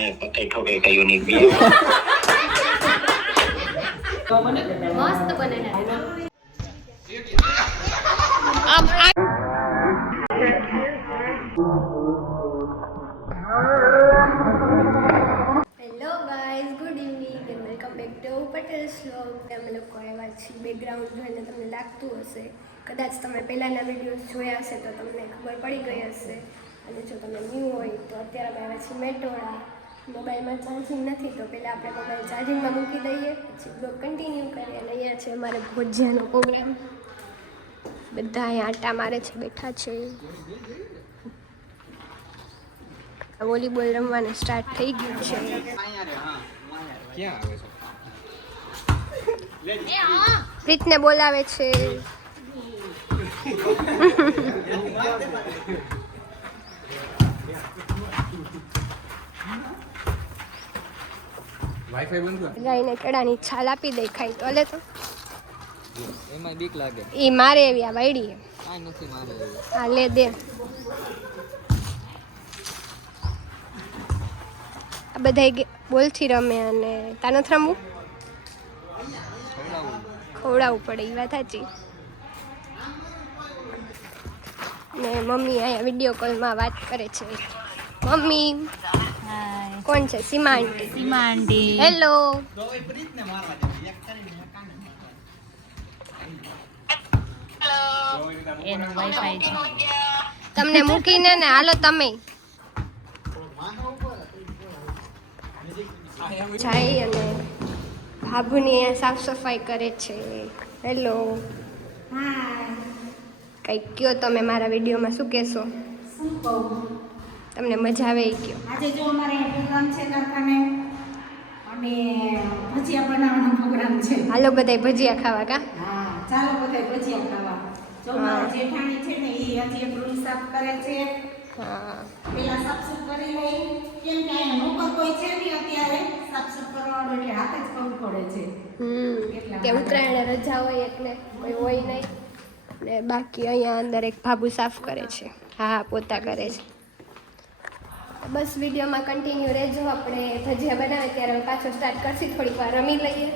વાહે પતે ઠોકે કયું ની બે મસ્ત બને છે hello guys, good evening and welcome back to Patels vlog. અમે લોકો આવ્યા છીએ. બેકગ્રાઉન્ડ જોઈને તમને લાગતું હશે, કદાચ તમે પહેલાંના વિડીયોઝ જોયા હશે તો તમને ખબર પડી ગઈ હશે. અને જો તમે ન્યૂ હોય તો અત્યારે અમે આવ્યા છીએ મેટોડા. મોબાઈલમાં ચાર્જિંગ નથી તો પહેલાં આપણે મોબાઈલ ચાર્જિંગમાં મૂકી દઈએ, પછી બ્લોગ કન્ટિન્યુ કરીએ. અને અહીંયા છે અમારે ભોજિયાનો પ્રોગ્રામ. બધા અહીંયા આટા મારે છે, બેઠા છે. વોલીબોલ રમવાનું સ્ટાર્ટ થઈ ગયું છે. પ્રીતને બોલાવે છે. ગાયને કેળાની છાલ આપી દઈ, ખાઈ તો લે તો. એમાં બીક લાગે. ઈ મારે એવી આ વાયડી કાઈ નથી મારે. હા લે દે. આ બધા બોલથી રમે અને તા નથી રમવું, ખવડાવવું પડે, એ વાત સાચી. ને મમ્મી અહીંયા વિડીયો કોલમાં વાત કરે છે. મમ્મી કોણ છે? સીમા આંટી. સીમા આંટી હેલો. એનું વાઈફાઈ છે. તમને મૂકીને ને હાલો તમે જાય. અને ભાભુની અહીંયા સાફ સફાઈ કરે છે. હેલો. કંઈક કયો તમે મારા વિડીયોમાં, શું કહેશો? શું કહું? તમને મજા આવે એ કયો. આજે જો અમારે પ્રોગ્રામ છે કારખાને અને ભજીયા બનાવવાનો પ્રોગ્રામ છે. હાલો બધાય ભજીયા ખાવા કા? હા, ચાલો બધા ભજીયા ખાવા. જો મારા જેઠાણી છે ને એ હજી એક રૂમ સાફ કરે છે. હા, પેલા સાફ કરી લઈ, કેમ કે અહીંયા નોકર કોઈ છે નહીં અત્યારે સાફ કરવાનું, એટલે હાથે જ કરવું પડે છે. તે ઉત્તરાયણ રજા હોય એટલે કોઈ હોય નહીં. ને બાકી અહીંયા અંદર એક ભાભુ સાફ કરે છે. હા, પોતા કરે છે. બસ વિડીયોમાં કન્ટિન્યુ રહેજો. આપણે ભજીયા બનાવે ત્યારે હવે પાછો સ્ટાર્ટ કરશી, થોડીક વાર રમી લઈએ.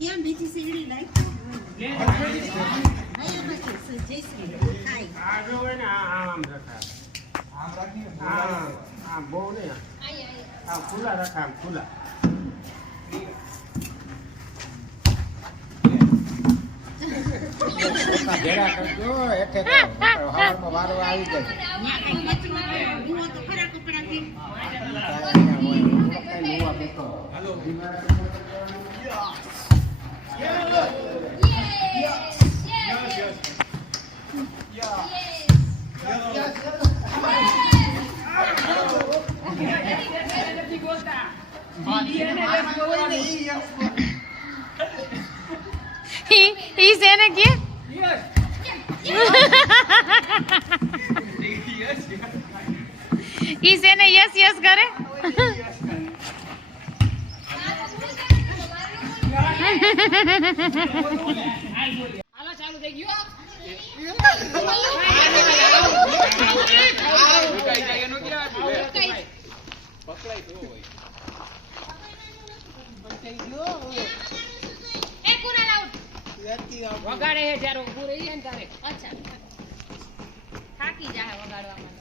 કેમ બીજી સીડી લાઈ? ખુલ્લા રખા ખુલ્લા ઘેરા કરજો. એક વારો આવી જાય. ઈ સેને કે ઈ સેને યસ યસ કરે. હાલો ચાલુ થઈ ગયું. વગાડે હે જ્યારે ઊભું રહી જાય ને તારે. અચ્છા, થાકી જાય વગાડવામાં.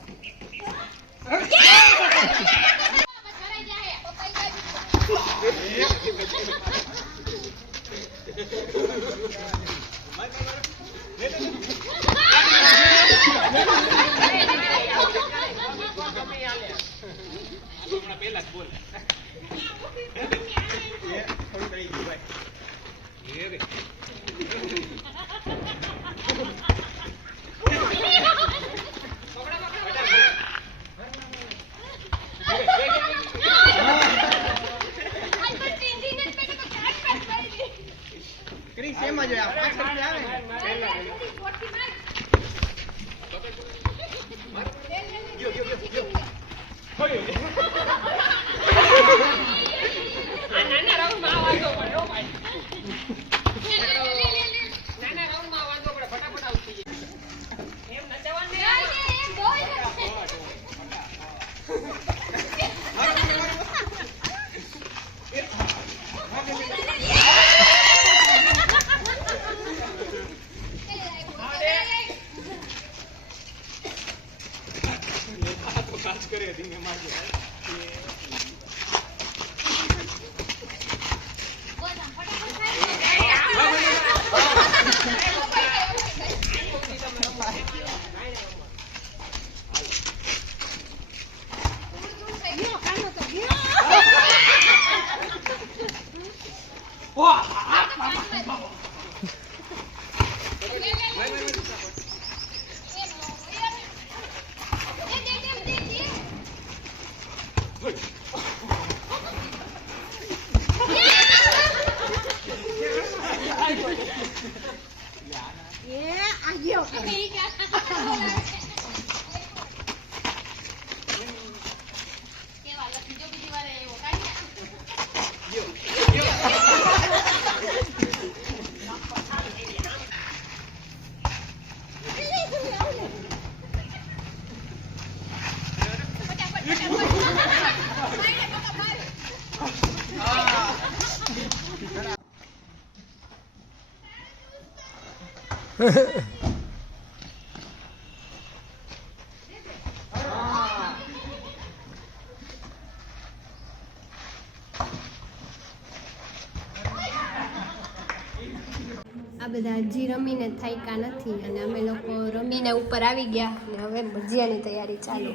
આ બધા હજી રમીને થાક્યા નથી અને અમે લોકો રમીને ઉપર આવી ગયા અને હવે ભજીયાની તૈયારી ચાલુ.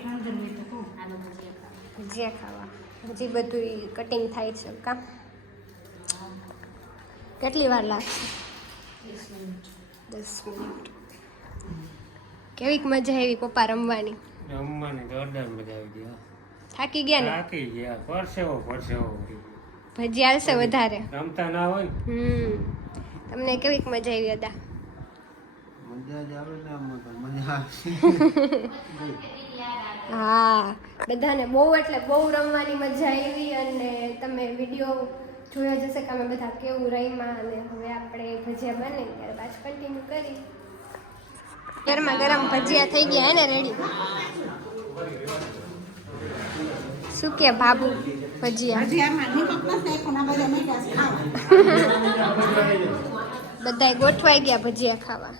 ભજીયા ખાવા હજી બધું કટિંગ થાય છે. કામ કેટલી વાર લાગશે? 10 મિનિટ. કેવીક મજા આવી પપ્પા રમવાની? જોરદાર મજા આવી ગઈ. થાકી ગયા ને? થાકી ગયા. પરસેવો ભજી આવશે વધારે રમતા ના હોય. તમને કેવીક મજા આવી હતા? મજા જ આવે ને આમાં તો મજા આવે. હા, બધાને બહુ એટલે બહુ રમવાની મજા આવી અને તમે વિડીયો જોયો જશે કે અમે બધા કેવું રમ્યા અને હવે આપણે ભજીયા બને ત્યારે પાછું કન્ટિન્યુ કરી. ગરમા ગરમ ભજીયા થઈ ગયા હે ને રેડી? શું કે બાબુ ભજીયા? બધા ગોઠવાઈ ગયા ભજીયા ખાવા.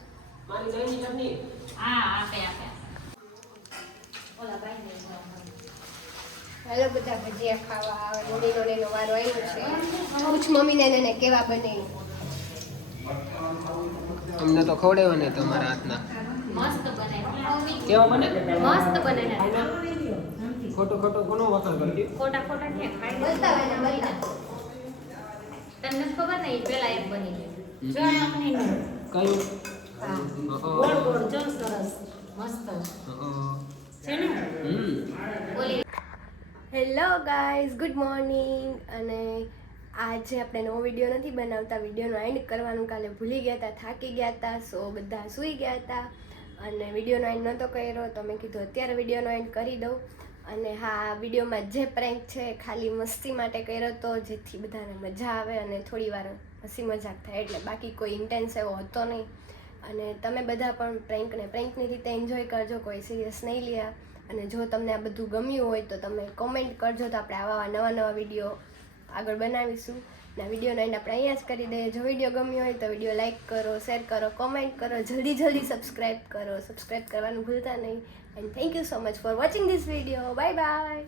હાલો બધા ભજીયા ખાવા. નોડીનો એનો વારો આવ્યો છે. પૂછ મમ્મીને એને કેવા બને. અમને તો ખવડાવ્યો ને તમારા હાથના. મસ્ત બને. કેવા બને? મસ્ત બને ને. ખોટું ખોટું કોનો વખાણ કરતી? ખોટા ખોટા કે ખાઈ બતાવે ને બતા. તમને ખબર ને ઈ પેલા એક બની ગયું. જો આમની નો. કયું? હા. અહં. ગોળ ગોળ જો સરસ. મસ્ત અહં. છે ને? ઓલી હેલો ગાઈઝ, ગુડ મોર્નિંગ. અને આજે આપણે નવો વિડીયો નથી બનાવતા. વિડીયોનો એન્ડ કરવાનું કાલે ભૂલી ગયા હતા, થાકી ગયા હતા, સો બધા સૂઈ ગયા હતા અને વિડીયોનો એન્ડ નહોતો કર્યો તો મેં કીધું અત્યારે વિડીયોનો એન્ડ કરી દઉં. અને હા, વિડીયોમાં જે પ્રેન્ક છે ખાલી મસ્તી માટે કર્યો હતો, જેથી બધાને મજા આવે અને થોડી વાર હસી મજાક થાય, એટલે બાકી કોઈ ઇન્ટેન્સ એવો હતો નહીં. અને તમે બધા પણ પ્રેન્કની રીતે એન્જોય કરજો, કોઈ સિરિયસ નહીં લ્યા. અને જો તમને આ બધું ગમ્યું હોય તો તમે કોમેન્ટ કરજો, તો આપણે આવા નવા વિડીયો આગળ બનાવીશું. અને વિડીયોનો એન્ડ આપણે અહીંયા જ કરી દઈએ. જો વિડીયો ગમ્યો હોય તો વિડીયો લાઇક કરો, શેર કરો, કોમેન્ટ કરો, જલ્દી સબસ્ક્રાઈબ કરો. સબસ્ક્રાઈબ કરવાનું ભૂલતા નહીં. And thank you so much for watching this video. Bye bye.